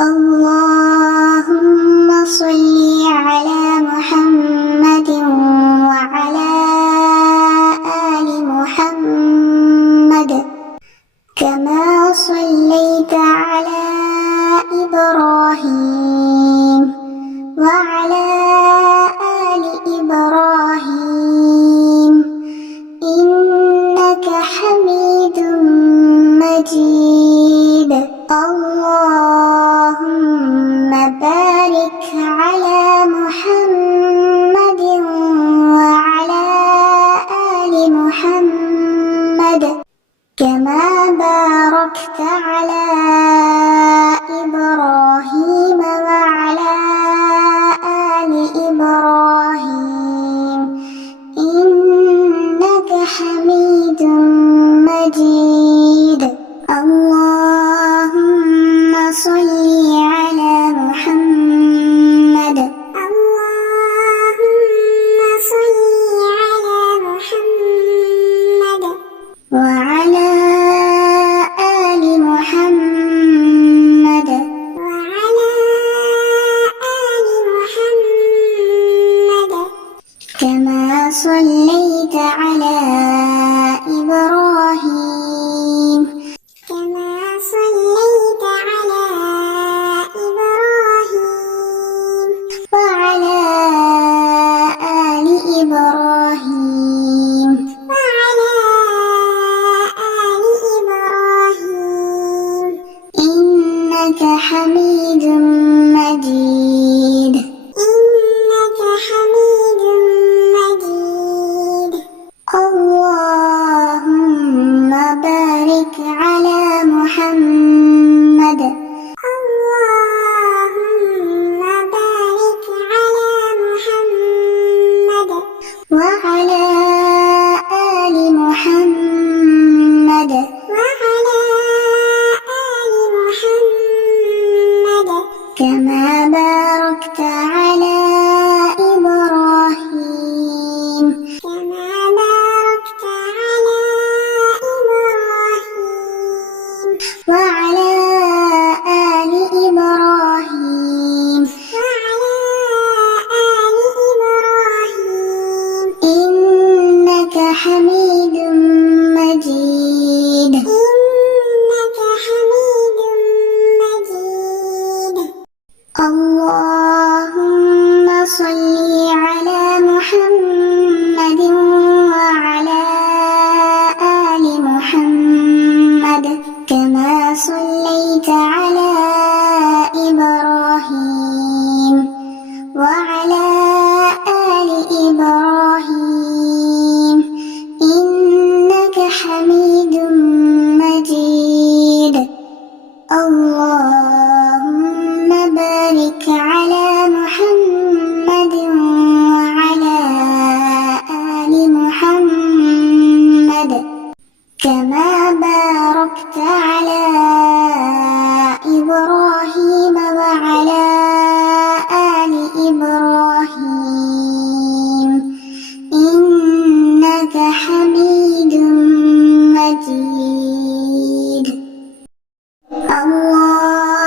اللهم صل على محمد وعلى آل محمد كما صليت على إبراهيم وعلى آل إبراهيم إنك حميد مجيد. اللهم بارك على محمد وعلى آل محمد كما باركت على إبراهيم وعلى آل إبراهيم إنك حميد مجيد. اللهم صل على محمد. اللهم صل على محمد وعلى آل محمد وعلى آل محمد كما صليت على إبراهيم وعلى آل إبراهيم إنك حميد مجيد. اللهم بارك على محمد. وعلى آل محمد كما باركت على إبراهيم وعلى آل إبراهيم إنك حميد مجيد. اللهم صل على محمد وعلى آل محمد كما صليت على إبراهيم وعلى آل إبراهيم إنك حميد مجيد. اللهم بارك على محمد وعلى آل محمد كما باركت على إبراهيم وعلى آل إبراهيم إنك حميد مجيد. اللهم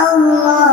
الله